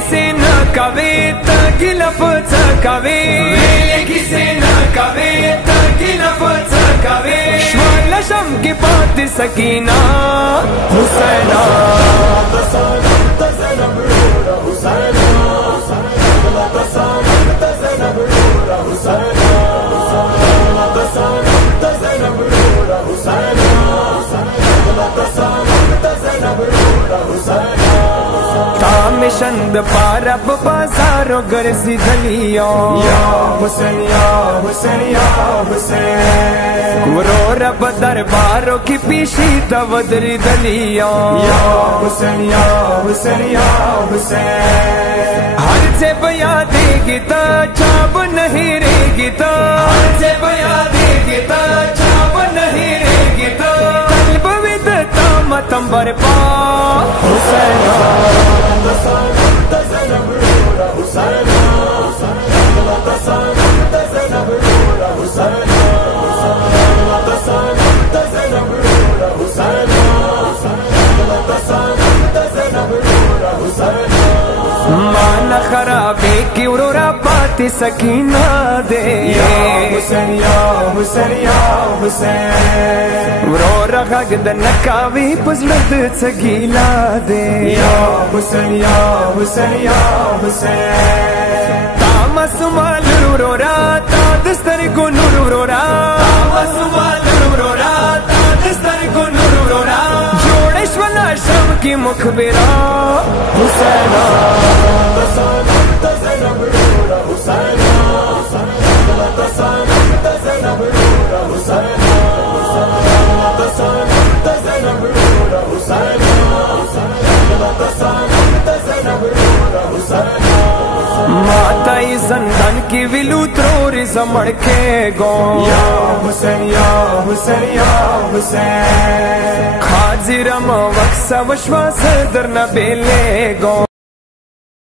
किसे न कवे तगिलप कवे किसे न कवे तगिलप कवे श्वालशम की बात सकीना हुसैना तामिशंद पारब बाजारों गरसी दलियों या हुसैन या हुसैन या हुसैन रो रब दरबारों की पीशी तवदरी दलियों या हुसैन या हुसैन या हुसैन हर से बया देगी ता चाब नहीं रहेगी ता हर से बया देगी ता चाब नहीं रहेगी ता तलब विद तामतम बरपा हुसैन मान खराबे की उरोरा बात सकीना दे या हुसैन या हुसैन या हुसैन उरोरा गद नकावी पुजलद सगीला दे या हुसैन या हुसैन या हुसैन तामसुमाल उरोरा तादस्तर को नूर उरोरा तामसुमाल उरोरा तादस्तर को नूर उरोरा जोड़ेश्वला शम की मुखबिरा हुसैना माताई जंदन की विलू त्रोरी समड़ के गो या हुसैन या हुसैन या हुसैन खाजिरम वक्सा वश्वास दर न बेले गो।